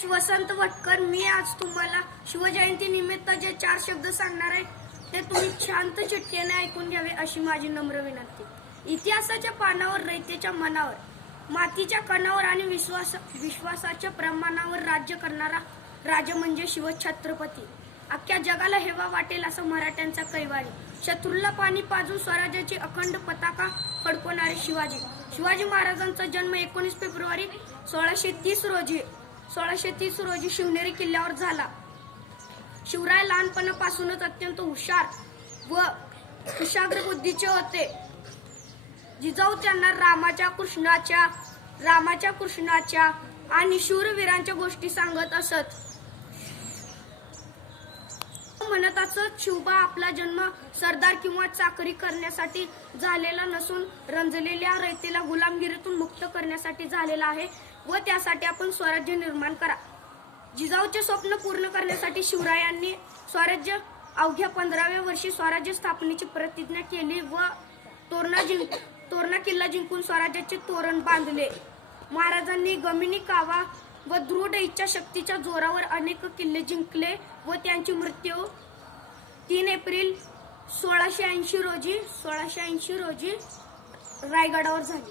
H वसंत वटकर मी आज तुम्हाला शिवजयंती निमित्त जे चार शब्द सांगणार आहे ते तुम्ही शांत चिटकेने ऐकून घ्यावे अशी माझी नम्र विनंती. इतिहासाच्या पानावर रयतेच्या मनावर मातीच्या कणावर आणि विश्वास विश्वासाच्या प्रमाणावर राज्य करणारा राजा म्हणजे शिवछत्रपती. अख्ख्या जगाला हेवा वाटेल असं मराठ्यांचा कैवारी. शत्रूला पाणी पाजून स्वराज्याची अखंड पताका फडकवणारे शिवाजी. शिवाजी महाराजांचा जन्म एकोणीस फेब्रुवारी सोळाशे तीस रोजी सोळाशे तीस रोजी शिवनेरी किल्ल्यावर झाला. शिवराय लहानपणापासूनच अत्यंत हुशार व कुशाग्र बुद्धीचे होते. जिजाऊ त्यांना रामाच्या कृष्णाच्या रामाच्या कृष्णाच्या आणि शूरवीरांच्या गोष्टी सांगत असत. म्हणत असत शिवबा आपला जन्म सरदार किंवा चाकरी करण्यासाठी झालेला नसून रंजलेल्या रयतेला गुलामगिरीतून मुक्त करण्यासाठी झालेला आहे व त्यासाठी आपण स्वराज्य निर्माण करा. जिजाऊचे स्वप्न पूर्ण करण्यासाठी शिवरायांनी स्वराज्य अवघ्या पंधराव्या वर्षी स्वराज्य स्थापनेची प्रतिज्ञा केली व तोरणा जिंक तोरणा किल्ला जिंकून स्वराज्याचे तोरण बांधले. महाराजांनी गमिनी कावा व दृढ इच्छाशक्तीच्या जोरावर अनेक किल्ले जिंकले व त्यांची मृत्यू तीन एप्रिल सोळाशे ऐंशी रोजी सोळाशे ऐंशी रोजी रायगडावर झाली.